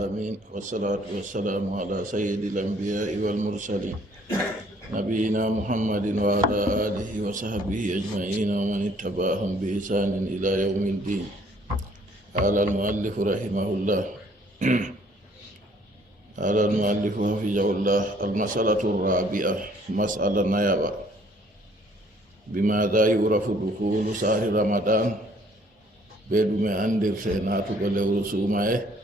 العالمين والصلاة والسلام على سيد الأنبياء والمرسلين نبينا محمد وعلى آله وصحبه أجمعين ومن اتبعهم بإحسان إلى يوم الدين. قال المؤلف رحمه الله قال المؤلف حفظه الله: المسألة الرابعة مسألة نيابة بماذا يعرف دخول شهر رمضان بدون أندر سينات ولو رسومه.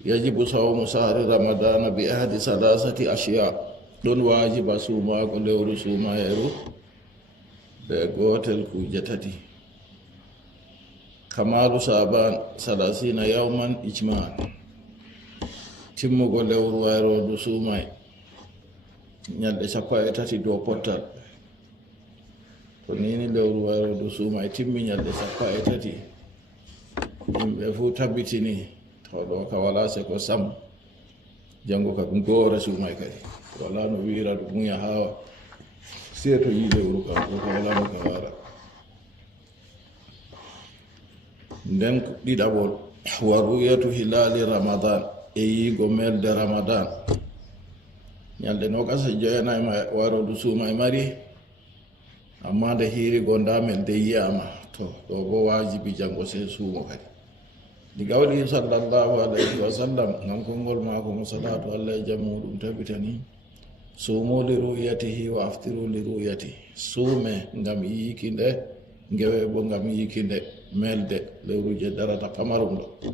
يجب صوم شهر رمضان بأحد ثلاثة أشياء. دون واجب صوما ولو رسومه بقوتل كوجتتي. كمال شعبان 30 يوما إجماعا. تم ولو رسومه ñalɗe sappo e tati dow pottal. Ko nini lewru wayrodu suuma e timmi ñalɗe sappo e tati, yimɓe fuu tabbitini tawɗo ka wala se ko sam janngo ka ɗum goore suumay kadi wala no wiira ɗum muya haawa se to yi lewru kam ko wala no ka wara. Nden ɗiɗaɓol wa ruyatu hilali ramadan, e yigo melde ramadan. ñalɗe nogasa joyanayi wayrodu suuma e mari, amma nde hiiri gondamel de yiyama to ɗo bo wajibi janngo se suumo kadi. Ɗi gawli sallallahu alayhi wa sallam ngam konngol maako mo salatu allah e jam muɗum tabitani: suumu li ru'yatihi wa aftiru li ru'yatihi. Suume ngam yiki nde, ngewe bo ngam yiki nde melde lewruje darata pamarum ɗo.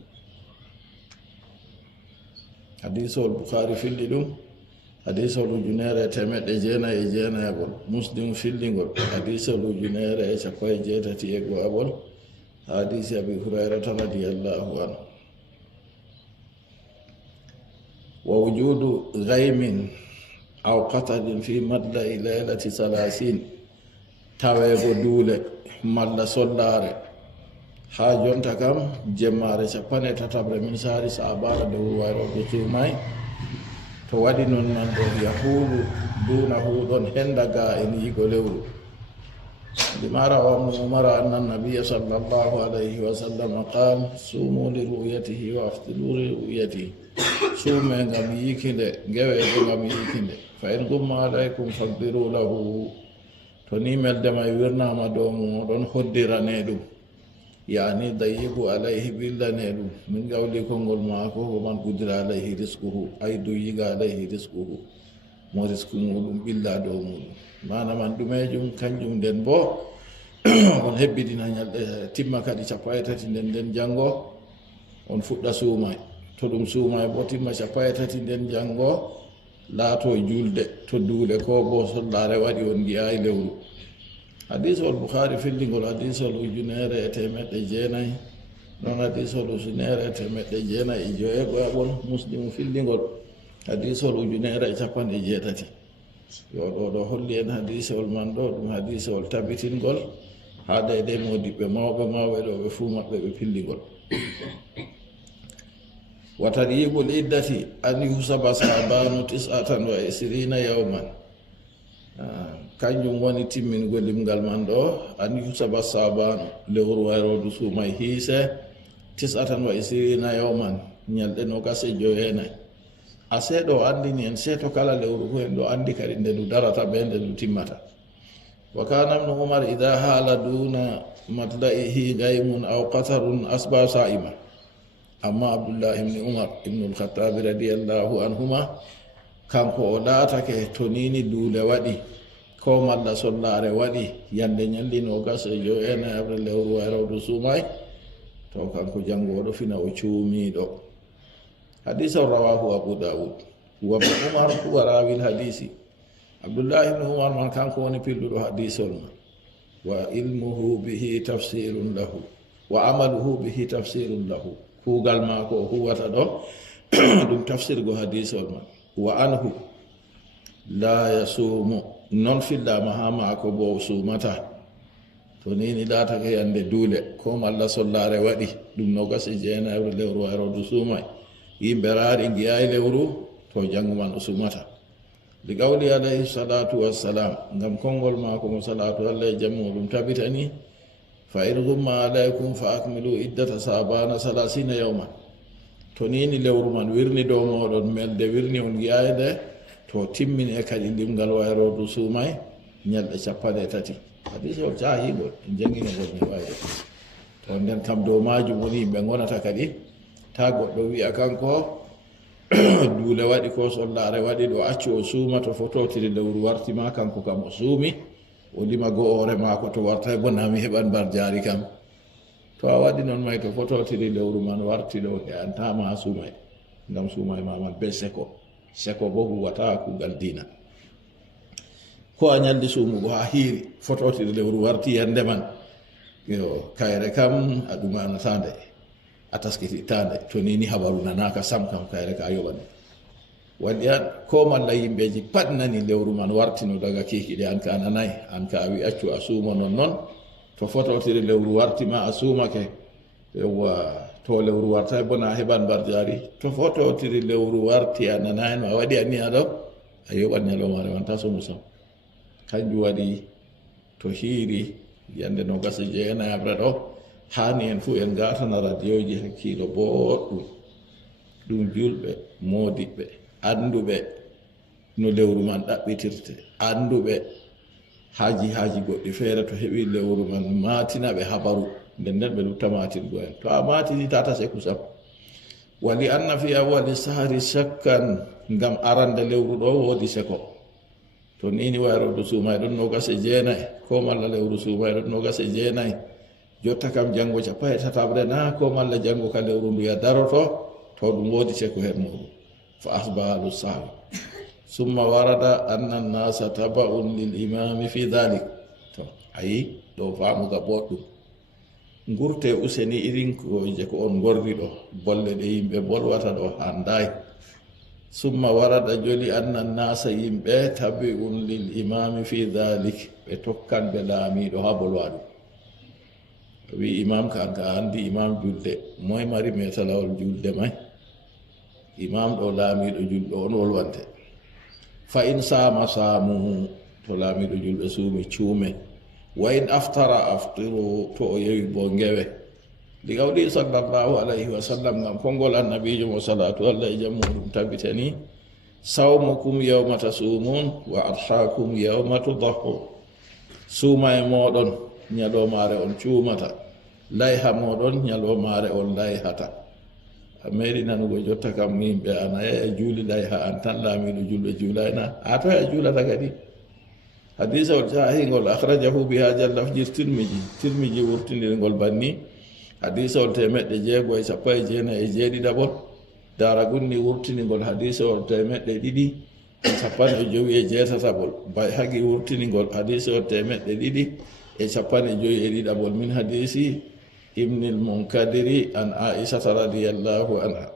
Hadisol Bukhari filli ɗum, hadisol ujunere temeɗɗe jeenayi e jeenayagol. Muslim fillingol hadisol ujunere e sappo e jeetati e go'abol, hadisi abi hurairata radiyallahu anhu. Wa wujudu ghaymin aw qatadin fi madla'i laylati 30, tawego duule malla sollare ha jonta kam jemmare cappane tatabre min sari sabara dow wayroɓe cuumay. To waɗi noon nan ɗo yahulu dunahu ɗon henda ga en yigo lewru. Limara wa umara anna nabiyya sallallahu alayhi wa sallam qala: sumu li ru'yatihi wa aftiru li ru'yatihi. Suume ngam yikinde, ngewe bo ngam yikinde. Fa in gumma alaykum faqdiru lahu. To ni meldema wirnama dow mum oɗon hoddirane ɗum, yani dayibu alayhi billane ɗum. Min gawli konngol maako ko man qudira alayhi risquhu, ay dow yiga alayhi risquhu, mo risque muɗum ɓilla dow muɗum. Mana man ɗumejum kanjum nden bo on hebbidina ñalɗe timma kadi sappo e tati nden janngo on fuɗɗa suumay. To ɗum suumay bo timma sappo e tati nden janngo laato julde to duule ko bo sollare waɗi on giyayi lewru. Hadisol Bukhari fillingol hadisol ujunere e temeɗɗe jeenayi, non hadisol ujunere e temeɗɗe jeenayi e jowegoyaɓol. Muslim fillingol hadisol ujunere e capanɗe jeetati. Yo ɗo holli en hadisol man ɗo ɗum hadisol tabitingol haade de modiɓɓe mawɓe ɗo ɓe fuu maɓɓe ɓe pillingol. Wa taryibul iddati an yusaba sabanu 29 yawman. Kanjum woni timmingo limgal man ɗo an yusaba sabanu, lewru wayrodu suumay hiise 29 yawman, ñalɗe nogase jowenayi. A seeɗo andini en seeto kala lewru fu en ɗo andi kadi nde ndu darata ɓe nde ndu timmata. Wa kana ibnu umar ida haala duna matla'ihi gaymun aw qatarun asba sa'ima. Amma abdullah ibni umar ibnul khattabi radiyallahu anhuma, kanko o laatake to nini duule waɗi ko malla sollare waɗi yande ñalli nogas e jowenayi lewru wayrodu suumay, to kanko janngoɗo fina o cuumiɗo. Hadisa rawahu Abu Dawud. Wa ibn Umar huwa rawi al-hadisi. Abdullah ibn Umar man kanko woni pilluɗo hadisol man. Wa ilmuhu bihi tafsirun lahu wa amaluhu bihi tafsirun lahu. Kuugal maako huwata ɗo ɗum tafsirgo hadisol man. Wa anhu la yasumu, non fillama ha maako bo suumata. To nini laatake yande duule ko malla sollare waɗi ɗum nogas e jeenayi lewru wayrodu suumay, yimɓe raari giyayi lewru, to janngo man o sumata. Li qawli alayhi salatu wassalam, ngam konngol maako mo salatu allah e jam muɗum tabitani: fa in gumma alaykum fa akmilu iddata sabana 30 yawman. to nini lewru man wirni dow moɗon melde wirni on yayde to timmini e kadi limgal wayrodu suumay ñalɗe 3 hadis o cahigol jangginegol mi wayde to nden kam dow majum woni yimɓe gonata kadi ta goɗɗo wi'a kanko duule waɗi ko sollare waɗi ɗo accu o suuma to fototiri lewru wartima kanko kam o suumi o lima go'ore mako to warta bo nami heɓan bar jaari kam to a waɗi noon may to fototiri lewru man warti ɗo e antama ha suumay ngam suumay maman be seko bo huwata kugal dina ko a ñaldi suumugo ha hiiri fototiri lewru warti yande man yo kayre kam a ɗumanatande a taskititande to nini habaru nanaka sam kam kayre ka yoɓani waɗi an ko malla yimɓeji pat nani lewru man wartino daga kikiɗe an ka nanayi an ka a wi accu a suuma non to fototiri lewru wartima a suumake yowa to lewru warta bona heɓan bar jaari to fototiri lewru warti a nanayi no a waɗi aniya ɗo a yoɓan ñalomare man ta somu sam kanjum waɗi to hiiri yande 29 abre ɗo hani en fuu en gatana radio ji hakkilo boɗɗum ɗum julɓe modiɓɓe anduɓe no lewru man ɗaɓɓitirte anduɓe haaji goɗɗi feere to heɓi lewru man matinaɓe habaru nden ɓe lutta matingo en to a matini tata seku sam wali anna fi awwali sahari shakkan ngam arande lewru ɗo woodi seko to nini wayrodu suumay ɗon 29 ko malla lewru suumay ɗon 29 jotta kam janngo 17 na ko malla janngo ka lewru nduya daroto to ɗum woodi seko hen muɗum fa asbahalu sahwi summa warada anna nnasa tabaun lil imami fi dhalik to ayi ɗo famuga boɗɗum gurte useni irin koje ko on gorri ɗo bolle ɗe yimɓe bolwata ɗo handayi summa warada joli anna nnasa yimɓe tabiun lil imami fi dhalik ɓe tokkanɓe laamiɗo ha bolwa ɗum wi imam kanka andi imam julde moye mari metalawol julde may imam ɗo laamiɗo julɗo on wolwante fa in sama samu to laamiɗo julɓe suumi cuume wa in aftara aftiru to o yewi bo ngewe li qawli sallallahu alayhi wa sallam ngam konngol annabijo mo salatu allah e jammuɗum tabitani sawmukum yawma tasumun wa adhakum yawma tudahhun suuma e moɗon ñalomare on cuumata layha moɗon ñalomare on layhata a meeɗi nanugo jotta kam yimɓe anaya e juuli layha an tan laamiɗo julɓe juulayna a to e juulata kadi hadisa ol sahingol akhrajahu biha jallafjir tirmiji wurtindirgol banni hadisa ol 1697 dara gunni wurtinigol hadisa ol 257 bay hagi wurtinigol hadisa ol 257 min hadisi ابن المنكدر عن عائشة رضي الله عنها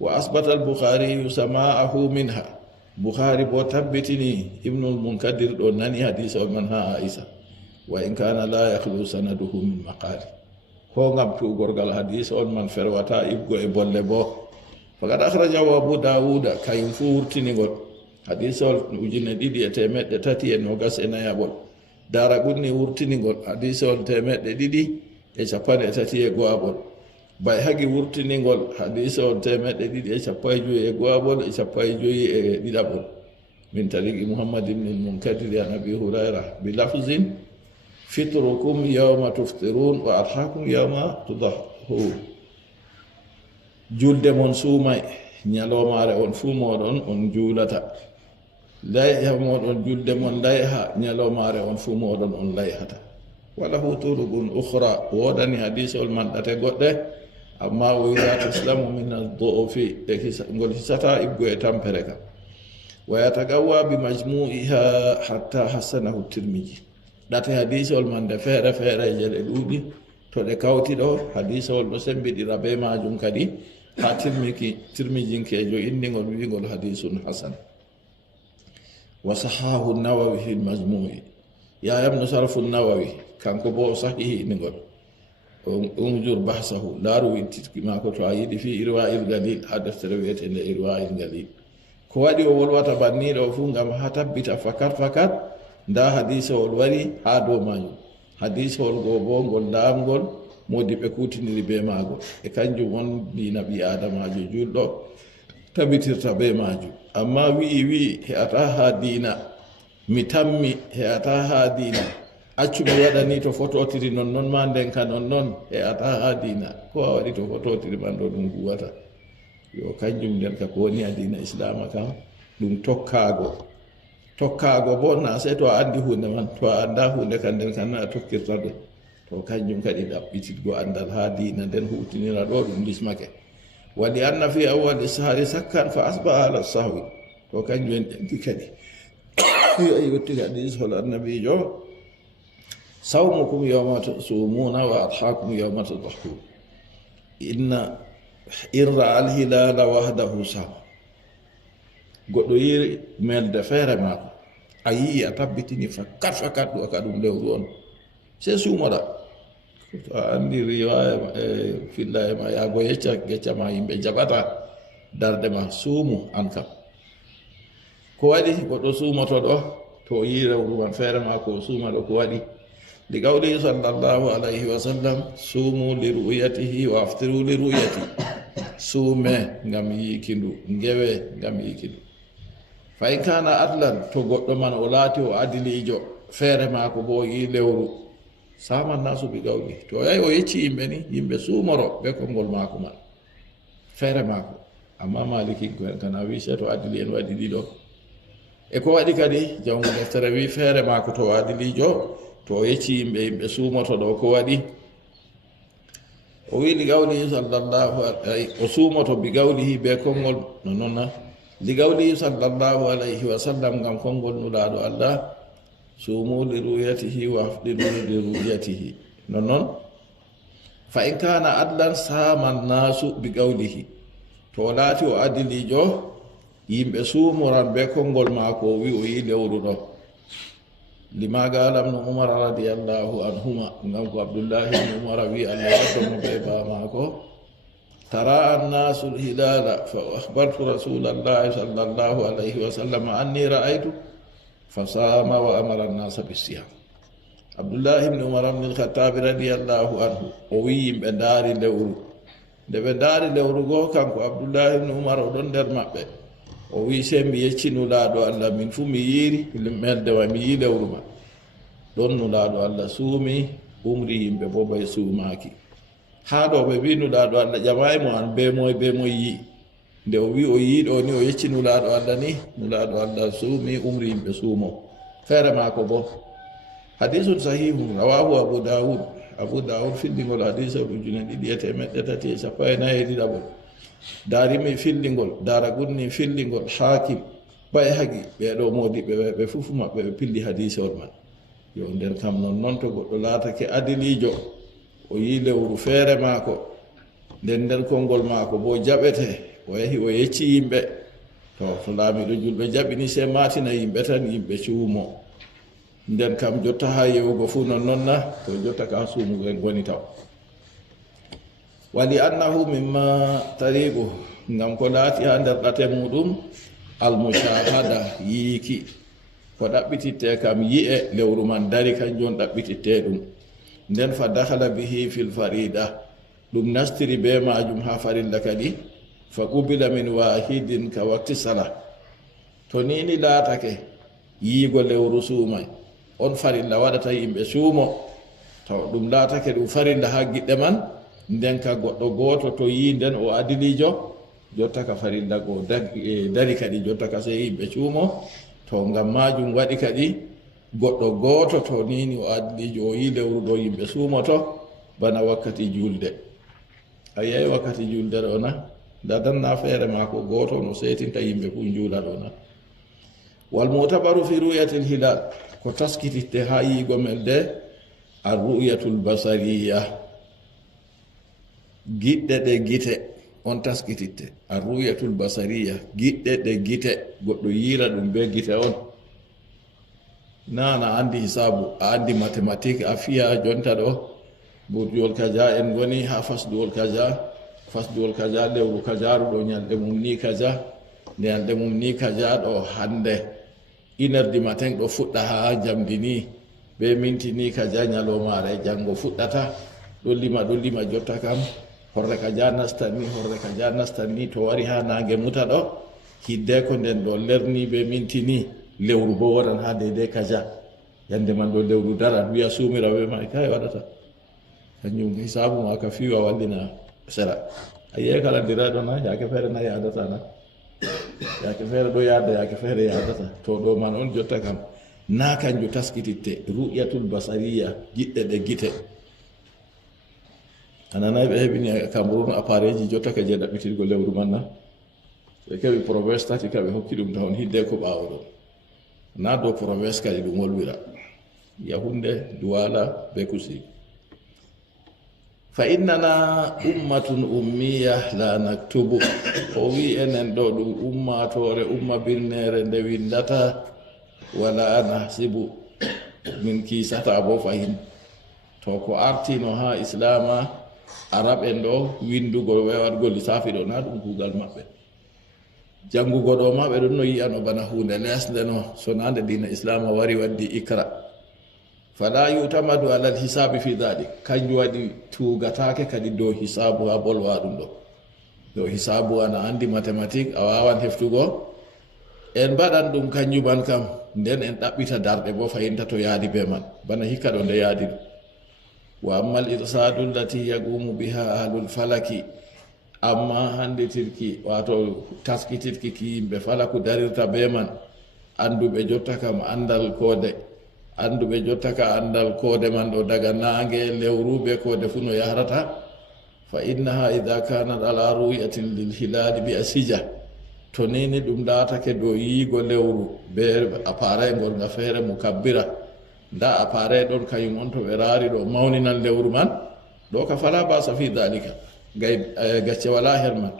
وأثبت البخاري سماعه منها بخاري بوتبتني ابن المنكدر دونني حديث منها عائشة وإن كان لا يخلو سنده من مقال هو غمتو غرغل حديث من فروتا إبغو إبولبو فقد أخرجه أبو داود كاين فورتني غل حديث وجن ديدي تمت تاتي نوغاس انايابول دارا غني ورتني غل حديث تمت ديدي e 33 bay hagi wurtinigol hadisa on 155 e 55 min tariki muhammad ibn al-munkadir an abi hurayra bi lafzin fitrukum yawma tuftirun wa adhakum yawma tudahhun julde mon suumay ñalomare on fu moɗon on juulata layha moɗon julde mon layha ñalomare on fu moɗon on layhata وله طرق أخرى ودني حديث المندة قد أما وإذا تسلم من الضعف نقول ستا إبقى تنبرك ويتقوى بمجموعها حتى حسنه الترمذي دات حديث المندة فير جلدودي تلقاوتي دو حديث المسلم بدي ربي ما جنكدي ترمذي كيجو إني نقول حديث حسن وصححه النووي في المجموع يا ابن شرف النووي كان كبو صحيح نقول انظر بحثه لا رويت ما كنت عيد في إرواء الغليل حدث رويت إلى إرواء الغليل كوادي والوات بني لو فنغم هتبت فكر دا حديث والولي هادو مايو حديث والغوبون والدام قول modi ɓe kutiniri be maago e kanjum on dina ɓi adamajo julɗo tabitirta be majum. Amma wi he'ata ha dina mi tammi he'ata ha dina accu mi waɗani to fototiri nonnon ma nden ka nonnon he'ata ha dina ko a waɗi to fototiri man ɗo ɗum huwata yo kanjum nden ka ko woni a dina islama kam ɗum tokkago bo na sey to a andi hunde man, to a anda hunde kan nden kan a tokkirta ɗum to kanjum kadi ɗaɓɓititgo andal ha dina nden hutinira ɗo ɗum lismake. waɗi anna fi awwali sahari sakkan fa asbaha ala sahwi to kanjum en ɗenki kadi yo yetti kadi hol annabijo sawmukum yawma tasumuna wa adhakum yawma tadhakun in ra'a al-hilala wahdahu sama. Goɗɗo yiri melde feere maako a yii a tabbitini fakat ɗo ka ɗum lewru on sey suumoɗa to a andi riwaya filla e ma yaago yecca ma yimɓe jaɓata darde ma suumu an kam ko waɗi goɗɗo suumoto ɗo to yii lewru man feere maako o suuma ɗo ko waɗi li qawlihi sallallahu alayhi wa sallam suumu li ru'yatihi wa aftiru li ru'yati suume ngam yiikindu ngewe ngam yiikindu. fa in kana adlan to goɗɗo man o laati o adilijo feere maako bo yi lewru saman nasu bi gawli to yahi o yecci yimɓe ni yimɓe suumoro be konngol maako man feere maako. amma malikinko en kana wi se to adili en waɗi ɗiɗo e ko waɗi kadi jango deftere wi feere maako to adilijo to o yecci yimɓe suumoto ɗo ko waɗi o wi li gawlihi sallallahu alayhi o suumoto bi gawlihi be konngol no noonna li gawlihi sallallahu alayhi wa sallam ngam konngol nulaaɗo Allah suumu li ru'yatihi wa afdiru li ru'yatihi non noon fa in kana adlan saman nasu bi gawlihi to laati o adilijo yimɓe suumoran be konngol maako o wi o yi lewru ɗo lima gala ibn umar radiyallahu anhuma ngam ko abdullahi ibn umar wi Allah waddomo be ba maako tara annasu alhilala fa akhbartu rasulallahi sallallahu alayhi wa sallam anni ra'aytu fasama wa amara an-nasa bisiyam. Abdullahi ibn umar ibn al-khattab radiyallahu anhu o wi yimɓe ndaari lewru nde ɓe ndaari lewru goo kanko abdullahi ibn umar o ɗon nder maɓɓe o wi se mi yecci nulaaɗo Allah min fu mi yiiri meldewa mi yi lewru ma ɗon nulaaɗo Allah suumi umri yimɓe bo bay suumaaki haa ɗo ɓe wi nulaaɗo Allah ƴamay mo an be moy yi nde o wi o yiiɗo ni o yecci nulaaɗo Allah ni nulaaɗo Allah suumi umri yimɓe suumo feere maako bo hadisun sahihun rawahu abu dawud fillingol hadisa ujune 2,314 daarimi fillingol daaragunni fillingol hakim bay hagi ɓeɗo modiɓe ɓe fufu maɓɓe ɓe pilli hadisewol man yo nder kam non to goɗɗo laatake adilijo o yi lewru feere maako nden nder konngol maako bo jaɓete o yahi o yecci yimɓe to laamiɗo julɓe jaɓini se matina yimɓe tan yimɓe cuumo nden kam jotta ha yewugo fuu nonna to jotta ka suumugo en goni taw wali annahu mimma tariqu ngam ko laati ha nder ɗate muɗum almushahada yiiki ko ɗaɓɓititte kam yi'e lewru man dari kanjum ɗaɓɓititte ɗum nden fa dakhala bihi fil farida ɗum nastiri be majum ha farilla kadi fa qubila min wahidin ka wakti sala to nini laatake yiigo lewru suumay on farilla waɗata yimɓe suumo taw ɗum laatake ɗum farilla ha giɗɗe man nden ka goɗɗo gooto to yi nden o adilijo jotta ka farilla go dari kadi jotta ka sey yimɓe cuumo to ngam majum waɗi kadi goɗɗo gooto to nini o adilijo o yi lewru ɗo yimɓe suumoto bana wakkati julde a yeyi wakkati julde ɗo na dadanna feere maako gooto no seetinta yimɓe fu juula ɗo na wal mutabaru fi ru'yatil hilal ko taskititte ha yiigo mel de ar ru'yatul basariya giɗɗe ɗe gite on taskititte ar ru'yatul basariya giɗɗe ɗe gite goɗɗo yiira ɗum be gite on nana andi hisabu a andi mathématique a fiya jonta ɗo burjol kaja en goni ha fasduwol kaja lewru kajaru ɗo ñalɗe mum ni kaja ñalɗe mum ni kaja ɗo hande 1 du matin ɗo fuɗɗa ha jamdi ni be minti ni kaja ñalomare janngo fuɗɗata ɗon lima jotta kam horre ka janastan ni to wari ha nange muta ɗo hidde ko nden ɗo lerni ɓe mintini lewru bo waɗan ha dede kaja yande man ɗo lewru daran wiya sumiraɓe ma kay waɗata kañum hisabu ma ka fiwa wallina sera ayiye kala diraɗo na yake feere na yadata na yake feere ɗo yadda yake feere yadata to ɗo man on jotta kam na kanjum taskititte ru'yatul basariya giɗɗe ɗe gite ananayi ɓe heɓini Cameroun appareil ji jotta ka je ɗaɓɓitirgo lewru man na ɓe keɓi province tati ka ɓe hokki ɗum tawon hidde ko ɓaawo ɗo na dow province kadi ɗum wolwira Yahunde Douala be Kusi fa innana ummatun ummiya la naktubu o wi enen ɗo ɗum ummatore umma birnere nde windata wala nahsibu min kiisata bo fahin to ko artino ha islama arab en ɗo windugo wewatgo lissafi ɗo na ɗum kugal maɓɓe jangugo ɗo ma ɓe ɗon no yiyano bana hunde lesde no so nande dina islama wari waddi ikra fala yutamadu alal hisabi fi dhalik kanjum waɗi tugatake kadi dow hisabu ha bolwa ɗum ɗo dow hisabu ana andi mathématique a wawan heftugo en mbaɗan ɗum kanjuman kam nden en ɗaɓɓita darɗe bo fayinta to yaadi be man bana hikka ɗo nde yaadi ɗum wa amma al irsadu allati yaqumu biha ahlul falaki amma handitirki wato taskitirki ki yimɓe falaku darirta be man anduɓe jotta kam andal kode anduɓe jotta ka andal kode man ɗo daga nange lewru be kode fu no yahrata fa innaha ida kanat ala ruyatin lil hilali bi asija to nini ɗum latake dow yiigo lewru be appareil ngol nga feere mo kabbira nda appareil ɗon kañum on to ɓe raari ɗo mawninan lewru man ɗo ka fala basa fi dalika gay gacce wala her man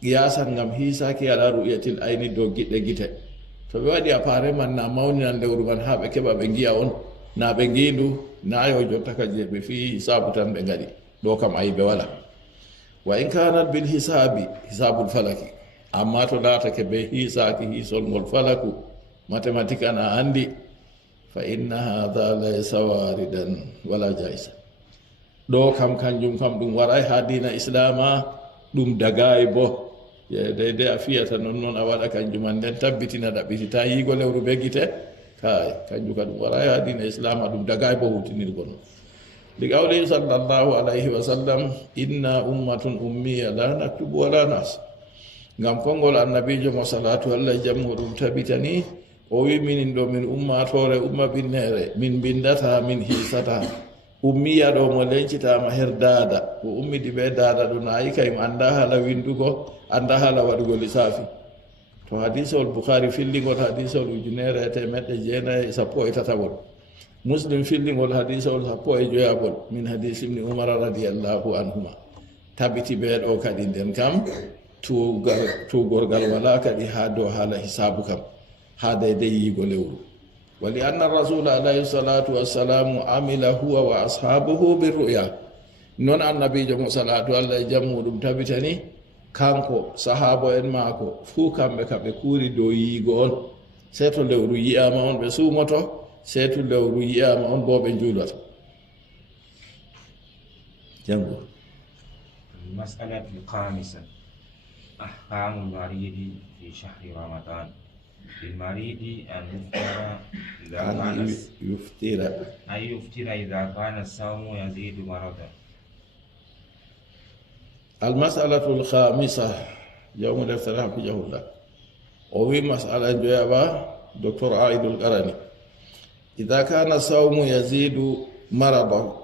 qiyasan ngam hiisaki ala ru'yatil ayni dow giɗɗe gite to ɓe waɗi appareil man na mawninan lewru man ha ɓe keɓa ɓe giya on na ɓe ngindu na yo jotta ka je ɓe fi hisabu tan ɓe ngaɗi ɗo kam ayiɓe wala wa in kanat bil hisabi hisabul falaki amma to latake be hiisaki hiisol ngol falaku mathématique ana andi fa inna hadha laysa waridan wala jaisa ɗo kam kanjum kam ɗum waray ha dina islama ɗum dagayi bo deyde a fiyata non a waɗa kanjuman nden tabbitina ɗaɓɓitita yiigo lewru be gite kay kanjum ka ɗum waray ha dina islama ɗum dagayi bo hutinirgo non li qawlihi sallallahu alayhi wa sallam inna ummatun ummiya la naktubu wala nas ngam konngol annabijo mo salatu allah jammu ɗum tabitani o wi minin ɗo min ummatore umma binnere min bindata min hiisata ummiya ɗo mo lencitama her daada ko ummidi ɓe daada ɗo nayi kayim anda hala windugo anda hala waɗugo lissafi to hadisol boukhari filligol hadisol 1914 muslim filligol hadisol 15 min hadis ibni umar radiallahu anhuma tabiti ɓe ɗo kadi nden kam tugorgal wala kadi ha dow haala hisabu kam ha daydey yiigo lewru wali anna rasula alayhi salatu wassalamu amila huwa wa ashabuhu birru'ya non annabijo mo salatu allah e jammuɗum tabitani kanko sahabo en maako fuu kamɓe ka ɓe kuuri dow yiigo on sey to lewru yiyama on ɓe suumoto sey to lewru yiyama on bo ɓe juulata jango المسألة الخامسة أحكام المريض في شهر رمضان للمريض أن يفطر إذا كان الصوم يزيد مرضا. المسألة الخامسة يوم الافتراء في جهولة وفي مسألة جوابة دكتور عائد القرني إذا كان الصوم يزيد مرضه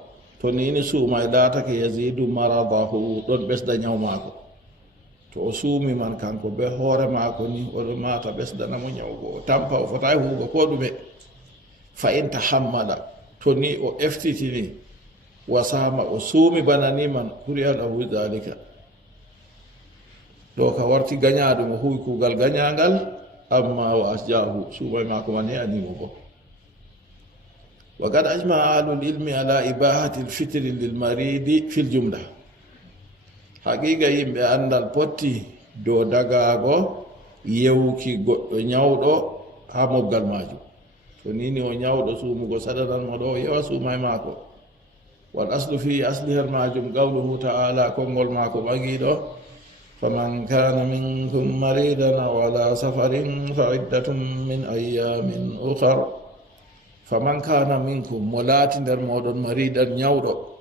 تنين سوما إداتك يزيد مرضه دون بس دنيا معكو to o suumi man kanko be hoore maako ni oɗo mata ɓesdana mo ñawgo o tampa o fotayi huugo ko ɗume fa in tahammala to ni o eftitini wasama o suumi bana ni man huriyan ahu dalika ɗo ka warti gañaɗum o huwi kuugal gañagal amma o asjahu suumay maako man ni animo bo wa qad ajmaa ahlul ilmi ala ibahati lfitri lilmaridi fi ljumla haqiqa yimɓe andal potti dow dagago yewki goɗɗo ñawɗo ha moggal majum to nini o ñawɗo suumugo saɗananmo ɗo o yewa suumay maako wal aslu fi asliha majum qawluhu ta'ala kongol mako bagido faman kana minkum maridan aw ala safarin fa iddatun min ayyamin ukhra faman kana minkum molati der modon maridan nyawdo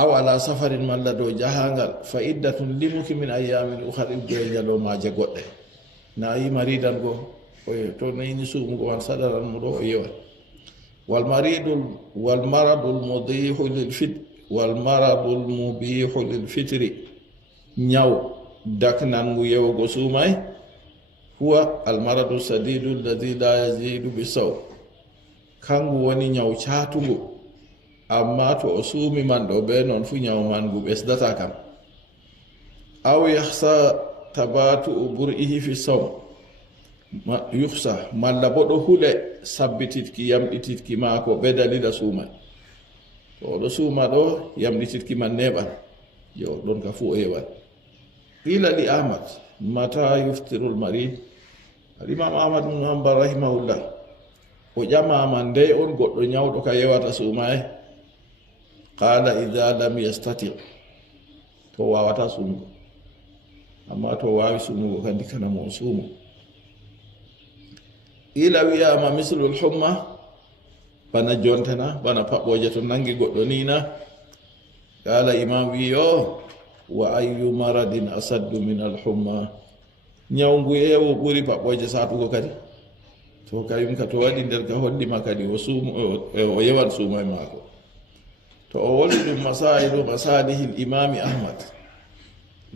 aw ala safarin malla do jahangal fa iddatun limuki min ayyamin ukhra ibbe jalo maje godde na yi maridan go to nayni sumu go wan sadaran mo do yewa wal maradul mudihu lil fit wal maradul mubihu lil fitri nyaw daknan ngu yewo go sumay huwa al maradu sadidu alladhi la yazidu bisaw kangu woni nyaw chatungu amma to o sumi man do be non fu nyaw man gu besdata kam aw yahsa tabatu bur'ihi fi saw yuhsa malla bodo hule sabbititki yamdititki mako be dalila sumay to do suma do yamdititki man neban yo don ka fu ewan qila li ahmad mata yuftiru al marid imam ahmad bin hanbal rahimahullah o jama man de on goddo nyawdo ka yewata sumay qala idha lam yastati to wawata sumu amma to wawi sumu kandi kana mo sumu ila wiya ma mislul humma bana jontana bana pabboje to nangi goddo nina qala imam wiyo wa ayyu maradin asaddu min al humma nyawngu yewo buri pabboje satugo kadi to kayum ka to wadi der ka hoddi makadi o sumu o yewan sumay mako to o woli dum masailu masalihil imam ahmad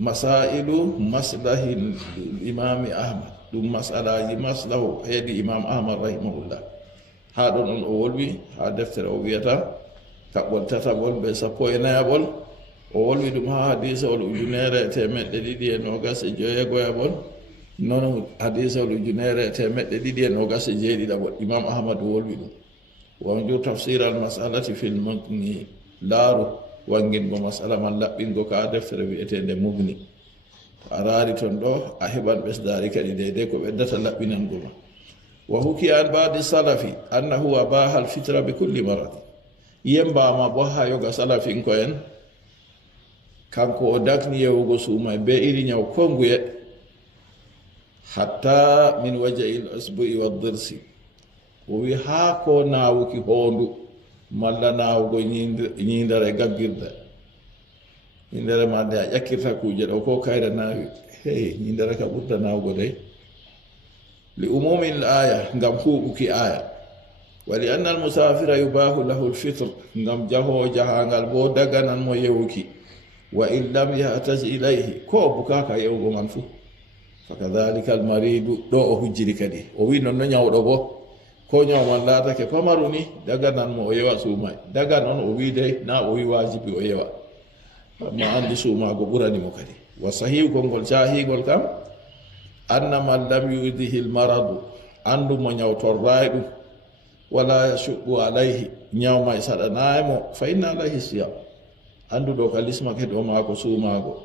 masailu maslahil imam ahmad dum masalaji maslahu hedi imam ahmad rahimahullah ha don on o wolwi ha deftere o wiyata kabbol tatabol be sappo e nayabol o wolwi dum ha hadisa ol ujunere temedde didi e nogas e joyegoyabol non hadisa ol ujunere temedde didi e nogas e jeedidabol imam ahmad wolwi dum wonjo tafsir al mas'alati fil mughni laru wangin bo mas'ala man labbingo ka deftere wi'etende mughni arari ton do a heban besdari kadi de ko beddata labbinan goma wa huki an ba'di salafi annahu abaha al fitra bi kulli marad yemba ma bo ha yoga salafi ko en kanko o dakni yewugo suma be iri nyaw konguye hatta min waja'il asbu'i wad dirsi o wi ha ko nawuki hondu malla nawugo nyindare gaggirda indere ma de a ƴakkirta kuje ɗo ko kayra nawi hey indere ka ɓurda nawgo dey li umumi l aya ngam huɓuki aya wa li anna al musafira yubahu lahu l fitre ngam jahowo jahangal bo daganan mo yewuki wa in lam yahtaj ilayhi ko bukaka yewugo man fu fakadhalika al maridu ɗo o hujjiri kadi o wi non no ñawɗo bo ko ñawman laatake pamaru ni daganan mo o yewa sumay daga noon o wi dey na o wi wajibi o yewa ma andi sumago ɓuranimo kadi wa sahihu kongol cahigol kam anna man lam yudihi l maradu andu mo ñawtorray ɗum wala yashuɓɓu alayhi ñawma e saɗanaymo fa inna alayhi siyam anduɗo ka lismake ɗo mako sumago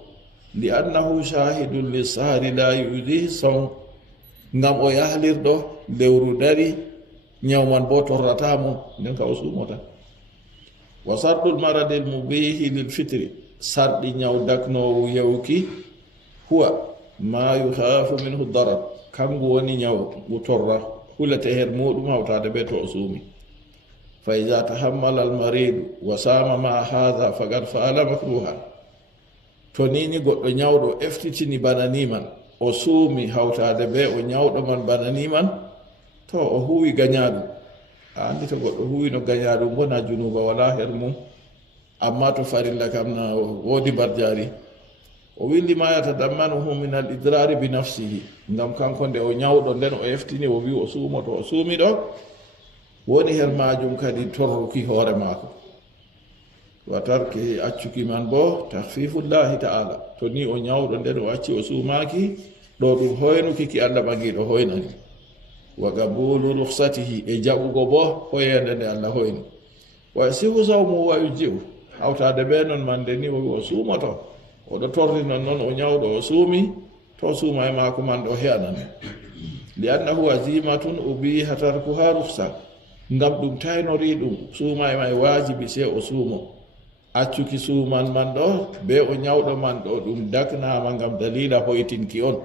li annahu shahidun li sahari la yudihi sawm ngam o yahlirɗo lewru dari ñawman bo torratamo nden ka o sumota wa sardul maradi l mubihi lil fitri sarɗi ñaw daknowu yewki huwa ma yuhafu minhu darar kangu woni ñaw ngu torra hulete her muɗum hawtade be to o suumi fa ida tahammala al maridu wa sama ma hadha faqad fa'ala makruhan to nini goɗɗo ñawɗo eftitini bananiman o suumi hawtade be o ñawɗo man bananiman to o huwi gañaɗum a andi to goɗɗo huwi no gañaɗum bona junuba wala her mum amma to farilla kam na wodi barjari o windi ma yatadammanuhu min al idrari bi nafsihi ngam kanko nde o ñawɗo nden o eftini o wi o suumoto o suumi ɗo woni her majum kadi torruki hoore maako wa tarki accuki man bo tahfifullahi ta'ala to ni o ñawɗo nden o acci o suumaki ɗo ɗum hoynuki ki Allah ɓagiɗo hoynani wa qabulu rukhsatihi e jaɓugo bo hoyende nde Allah hoyni wa sihu sawmu wa yujiu hawtade be non mande ni o suumoto oɗo torri non o ñawɗo o suumi to suuma e maako man ɗo he'anani li annahu azimatun ubiha tarkuha rukhsa ngam ɗum taynori ɗum suuma e may wajibi se o suumo accuki suuman man ɗo be o ñawɗo man ɗo ɗum daknama ngam dalila hoytinki on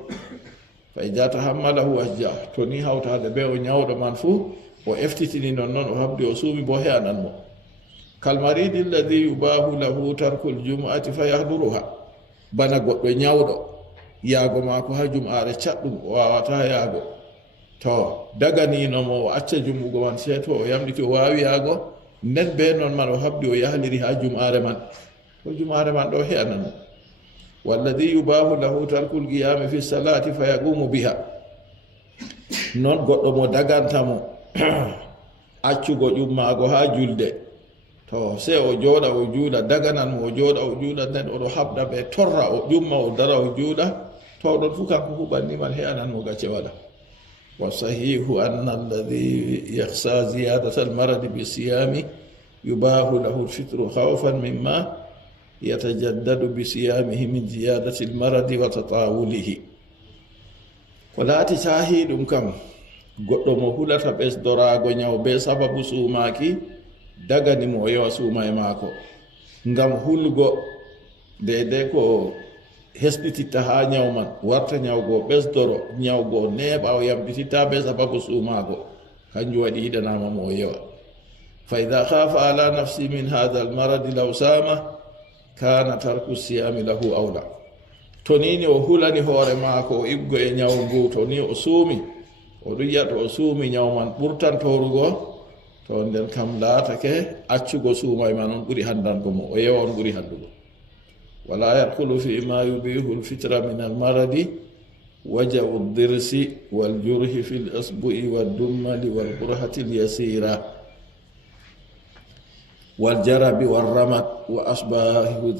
fa ida tahammalahu asja to ni hawtade be o ñawɗo man fuu o eftitini nonnoon o habdi o suumi bo he'anan mo kalmaridi alladi yubahu lahu tarkul jumu'ati fa yahduruha bana goɗɗo ñawɗo yaago maako ha jum'are caɗɗum o wawata yaago to daganinomo o acca jumugo man se to o yamɗiti o wawi yaago nden be noon man o habdi o yahliri ha jum'are man ko jum'are man ɗo he'anan mo walladi yubahu lahu tarkul qiyami fi salati fa yaqumu biha noon goɗɗo mo dagantamo accugo ƴummaago ha julde to se o jooɗa o juuɗa daganan mo o jooɗa o juuɗa nden oɗo habda ɓe torra o ƴumma o dara o juuɗa to ɗon fu kanko huɓanniman he'anan mo gacce waɗa wa sahihu anna alladi yahsa ziyadata almaradi bisiyami yubahu lahu lfitru khawfan mimma yatajaddadu bisiyamihi min ziyadati almaradi wa tatawulihi ko laati sahi ɗum kam goɗɗo mo hulata ɓesdorago ñaw be sababu suumaki dagani mo o yewa suuma e maako ngam hulgo dede ko hesɗititta ha ñaw man warta ñawgo ɓesdoro ñawgo neeɓa o yamɗititta be sababu suumago kanjum waɗi yiɗanama mo o yewa fa ida khafa ala nafsi min hadha almaradi law sama kana tarku siyami lahu awla to nini o hulani hoore maako o iggo e ñaw ngu to ni o suumi o ɗum yiyata o suumi ñaw man ɓurtan torugo to nden kam laatake accugo suuma e man on ɓuri handango mo o yewa on ɓuri handugo wala yadkhulu fi ma yubihu lfitra min almaradi waja'u dirsi waljurhi fi lasbu'i waldummali walburhati lyasira waljarabi walramat wa asbahi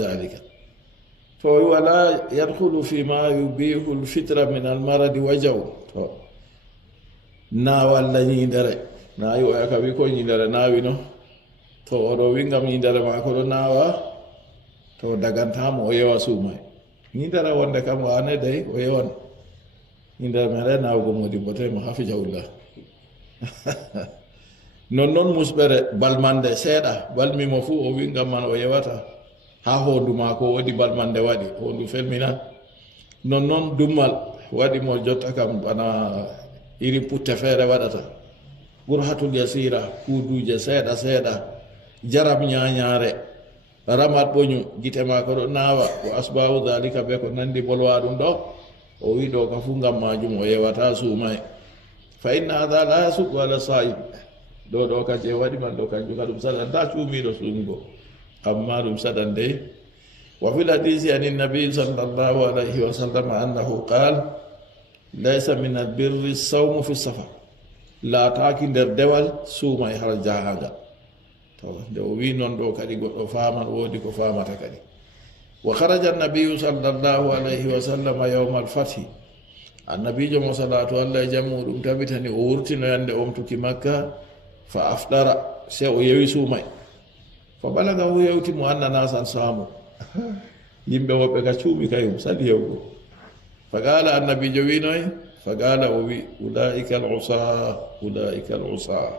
dhalika to wala yadkhulu fi ma yubihu lfitra min almaradi waja'u to naawal la ñiindere naawi o yaka wi ko ñiindere naawi no to oɗo wingam ñiindere ma ko ɗo naawa to dagantamo o yewa suumay ñiindere wonde kam wane dey o yewan ñiindere meɗe naawgo modi bote mo hafijawullah non noon musɓere balmande seeɗa balmimo fuu o wingam man o yewata ha hondu ma ko waɗi balmande waɗi hondu felminan non noon dummal waɗi mo jotta kam bana iri putte feere waɗata burhatul yasira kuuduje seeɗa seeɗa jarab ñañaare ramat ɓoñu gite ma ko ɗo naawa ko asbahu dhalika be ko nandi bolwa ɗum ɗo o wi ɗo ka fu ngam majum o yewata suumay fa inna hadha la yasuqu ala sa'id ɗo ka je waɗi man ɗo kanjum ka ɗum saɗan da cuumiɗo suumugo amma ɗum saɗan dey wa fil hadisi ani nabi sallallahu alayhi wa sallam annahu qala laysa min albirri sawmu fi safar laataaki nder dewal suuma e har jahaga to nde o wi noon ɗo kadi goɗɗo faaman woodi ko faamata kadi wa kharaja annabiyu sallallahu alayhi wa sallam yawma alfathi annabijo mo salatu allah e jam muɗum tabitani o wurtino yande omtuki makka fa afdara se o yewi suumay fa balagahu yewti mo annanasan saamu yimɓe woɓɓe ka cuumi kayum sali yewgo فقال النبي جوينوي فقال أولئك العصاة أولئك العصاة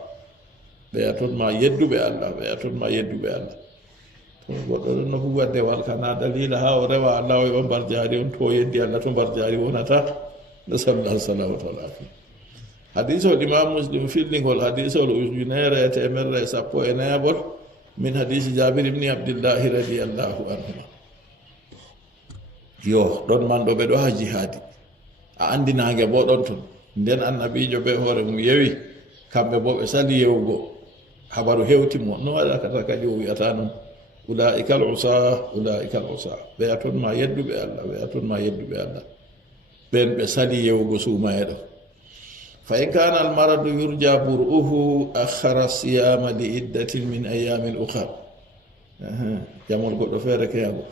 بياتون ما يدو بالله بياتون ما يدو بالله وقالوا إنه هو الدوال كان دليلها وروا الله ويبر جاري ونتو يدي الله تنبر جاري ونتا نسأل الله السلامة والعافية حديث الإمام مسلم في اللينك والحديث الأجنير يتأمر يسابو إنابر من حديث جابر بن عبد الله رضي الله عنهما yo ɗon man ɗo ɓe ɗo ha jihadi a andinage bo ɗon ton nden annabijo ɓe hoore mum yewi kamɓe bo ɓe sali yewugo habaru hewtimo no waɗata kadi o wiyata noon ulaika al usa ulaika al usa ɓeya toon ma yedduɓe allah ɓeya toon ma yedduɓe allah ɓen ɓe sali yewugo suumayeɗo fa in kana al maradu yurja bur'uhu akhara siyama li iddatin min ayamin ukhar jamol goɗɗo feere keyago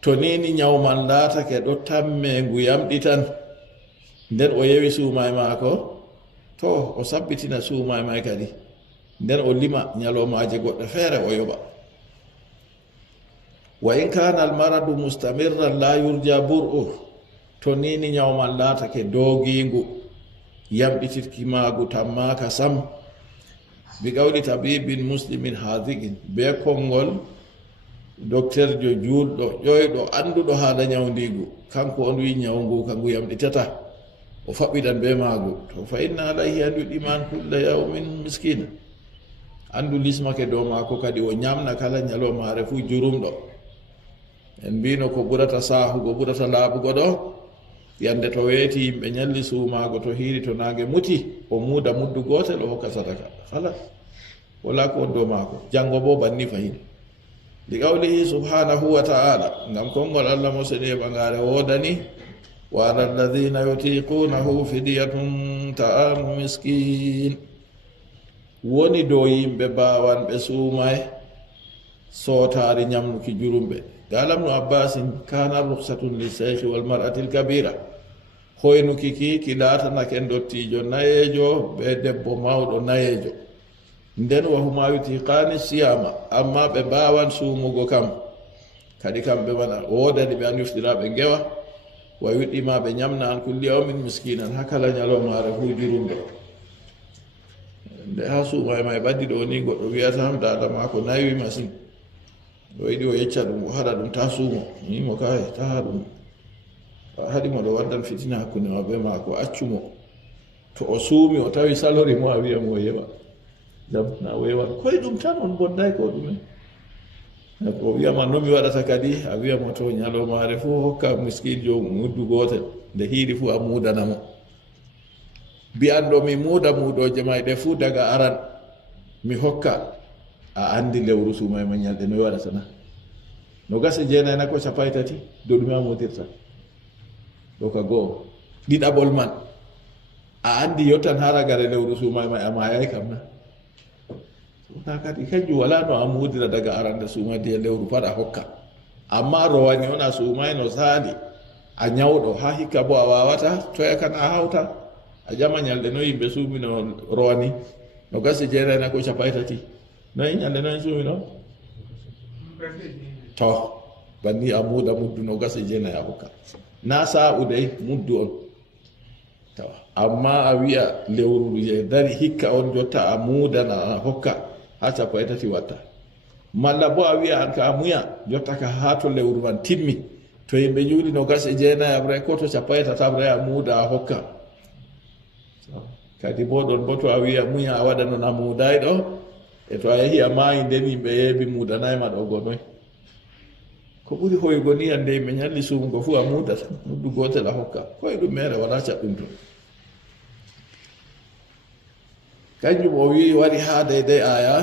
to nini ñawman laatake ɗo tamme ngu yamɗi tan nden o yewi suumay maako to o sabbitina suumay may kadi nden o lima ñalomaje goɗɗo feere o yoɓa wa in kana almaradu mustamirran la yurja bur'u to nini ñawman laatake doogingu yamɗitirki maagu tammaka sam bi qawli tabibin muslimin hadiqin be konngol docteur jo juulɗo ƴoyɗo annduɗo haala ñawdigu kanko on wi ñaw ngu ka ngu yamɗitata o faɓɓiɗan be maagu to fa inna alayhi an yuɗiman kulla yawmin miskina anndu lismake dow maako kadi o ñamna kala ñalomare fuu jurumɗo en mbino ko ɓurata saahugo ɓurata laaɓugo ɗo yande to weeti yimɓe ñalli suumaago to hiiri to naange muti o muuda muddu gootel o hokka sadaka halas wala ko on dow maako janngo bo banni fayin li qawlihi subhanahu wa ta'ala ngam konngol allah mo seni e ɓangaare woodani wa ala alladhina yutiqunahu fidyatun ta'amu miskin woni dow yimɓe baawanɓe suumay sootaari ñamnuki jurumɓe galam no abbasin kana ruksatun li cheikhi wal mar'atil kabira hoynuki ki laatanaken dottijo nayejo ɓe debbo mawɗo nayejo nden wahuma yutiqani siyama amma ɓe mbawan suumugo kam kadi kamɓe mana wodani ɓe an yuftiraɓe ngewa wa yuɗɗima ɓe ñamna an kulli yawmin miskinan ha kala ñalomare fu jurumɗo nde ha suuma e ma e ɓaddi ɗo ni goɗɗo wiyata ham dada ma ko nayi masin o yiɗi o yecca ɗum o haɗa ɗum ta suumo mimo kaye taha ɗum haɗimo ɗo waddan fitina hakkunde ma be maako accumo to o suumi o tawi salori mo a wiya mo yewa jam na o yewan koye ɗum tan on bonday ko ɗumen o wiyama nomi waɗata kadi a wiyamo to ñalomare fo hokka miskin jo muddu gotel nde hiiri fuu a muudanamo mbiyanɗo mi muuda muuɗoje mayɗe fuu daga aran mi hokka a andi lewru suuma e ma ñalɗe no waɗata na no gasa jeenayna ko capay tati dow ɗume a mudirta ɗo ka goo ɗiɗaɓol man a andi yottan haragare lewru suuma e ma a mayay kam na na kadi kanjum wala no a mudira daga arande suuma diye lewru pat a hokka amma rowani on a suumay no saali a ñawɗo ha hikka bo a wawata toya kan a hawta a jama ñalɗe no yimɓe suumi no rowani no gasa jeenayna ko capay tati noyi ñande noyi suumi no to banni a muuda muddu no gasa jeenayi a hokka na sa'udey muddu on tawa amma a wiya lewru je dari hikka on jotta a muudana a hokka ha capay tati watta malla bo a wiya an ka a muya jotta ka ha to lewru man timmi to yimɓe juuli no gasa jeenayi abre ko to capay tatabre a muuda a hokka kadi bo ɗon bo to a wiya muya a waɗa non a muuday ɗo e to a yehi a maayi nden yimɓe yeebi muudanayma ɗo gonoy ko ɓuri hoygo ni ande yimɓe ñalli suumugo fuu a muudata muddu gootel a hokka koye ɗum mere wala caɗɗum to kanjum o wi wari ha deydey aya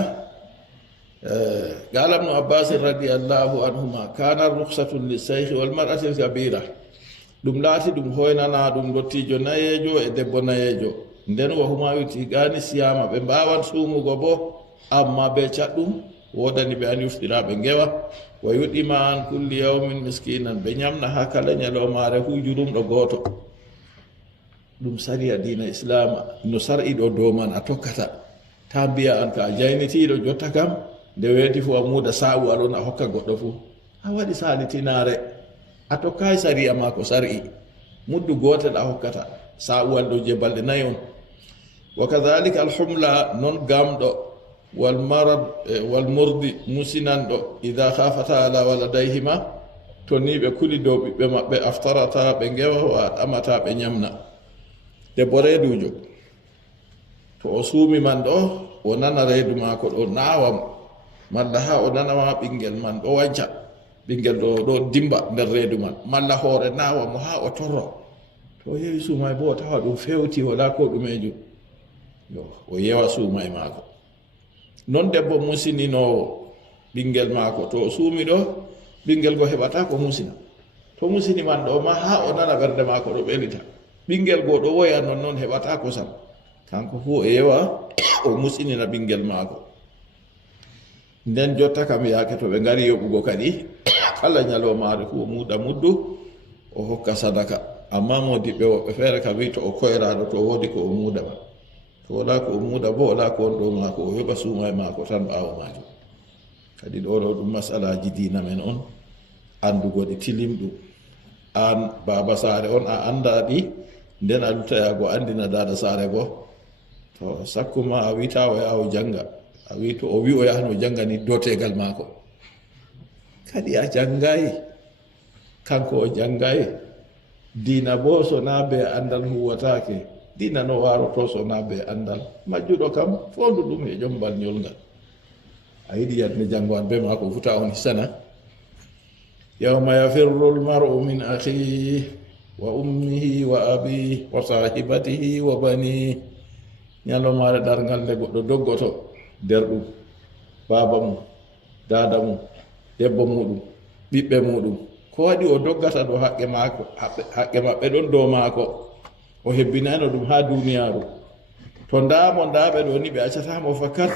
galam no abbasin radiallahu anhuma kana ruksatun liseyhi wal mar'atil kabira ɗum laati ɗum hoynana ɗum dottijo nayejo e debbo nayejo nden wo huma yutigani siyama ɓe mbawan suumugo bo amma be caɗɗum wodani ɓe an yuftiraɓe ngewa wa yuɗima an kulli yawmin miskinan ɓe ñamna ha kala ñalomare fu jurumɗo gooto ɗum sariya dina islama no sar'iɗo dow man a tokkata ta mbiya an ka a jaynitiɗo jotta kam nde weeti fu a muuda sa'u alon a hokka goɗɗo fu a waɗi salitinare a tokkay sariya ma ko sar'i muddu gootel a hokkata sa'u al ɗo je balɗe nayi on wa kadhalika alhumla non gamɗo والمرض والمرض مسناندو اذا خافتا على ولديهما توني be kuli do be mabbe aftarata be ngewa wa amata be nyamna de boredujo to o suumi man do o nana reedu mako do nawam malla ha o nana ma bingel man do wanca bingel do dimba nder reedu man malla hoore nawam ha o torro to yewi suumay bo tawa dum fewti wala ko dumejo yo o yewa suumay mako non debbo musininowo ɓinguel maako to o suumi ɗo ɓinguel go heɓata ko musina to musini man ɗo ma ha o nana ɓerde maako ɗo ɓelita ɓinguel go ɗo woya non noon heɓata ko sam kanko fu o yewa o musinina ɓinguel maako nden jotta kam yaake to ɓe ngari yoɓugo kadi kala ñalomare fu o muuɗa muddu o hokka sadaka amma modiɓɓe woɓɓe feere kam wi to o koyraɗo to woodi ko o muuɗama to wala ko o muuɗa bo wala ko on ɗo maako o heɓa suuma e maako tan ɓaawo maajum kadi ɗo ɗo ɗum masalaji diina men on anndugoɗe tilimɗum an baba saare on a annda ɗi nden a lutayago andina dada saare go to sakkuma a wita o yaha o janga a wi to o wi o yahano janga ni dotegal maako kadi a jangayi kanko o jangayi dina bo so na be andal huwatake dina no waroto so na be andal majjuɗo kam fondu ɗum e jombal ñolgal a yiɗi yadde jangoan be maako futa on hisana yawma yafirru lmaru min akhihi wa ummihi wa abihi wa sahibatihi wa bani ñalomare ɗargal nde goɗɗo doggoto nder ɗum baba mum dada mum debbo muɗum ɓiɓɓe muɗum ko waɗi o doggata ɗo haqqe maako haqqe maɓɓe ɗon dow maako o hebbinano ɗum ha duniyaru to ndamo ndaɓe ɗo ni ɓe accatamo fakkat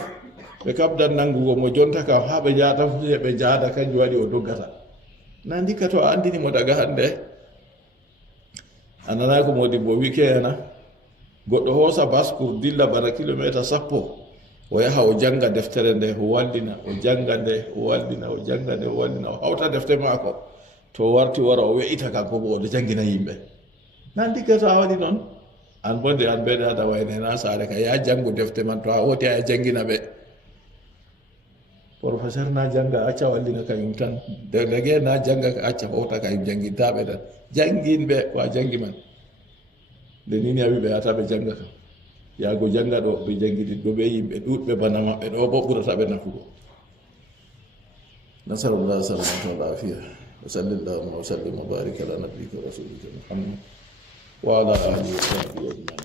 ɓe kabdan nangugo mo jonta kam ha ɓe jata fuse ɓe jaada kanjum waɗi o doggata na ndikka to a andini mo daga hande a nana ko modibbo wikeyana goɗɗo hoosa bascour dilla bana kilométre 10 o yaha o janga deftere nde o wallina o janga nde o wallina o janga nde o wallina o hawta defte maako to warti wara o we'ita kanko bo oɗo jangina yimɓe na ndikka to a waɗi noon an bonde an ɓeɗe aɗa waynena saare ka ya jangu defte man to a hoti a jangina ɓe professeur na janga acca wallina kañum tan délégué na janga ka acca hota kañum jangintaɓe tan janginɓe ko a jangi man nde nini a wi ɓe yataɓe janga kam yaago janga ɗo ɓe jangini ɗo ɓe yimɓe ɗuɗɓe bana maɓɓe ɗo bo ɓurataɓe nafugo nasalullah salamata wal afiya wa sallallahu wa sallim wa barik ala nabiyyika rasulika muhammad wa ala alihi wa sahbihi ajmain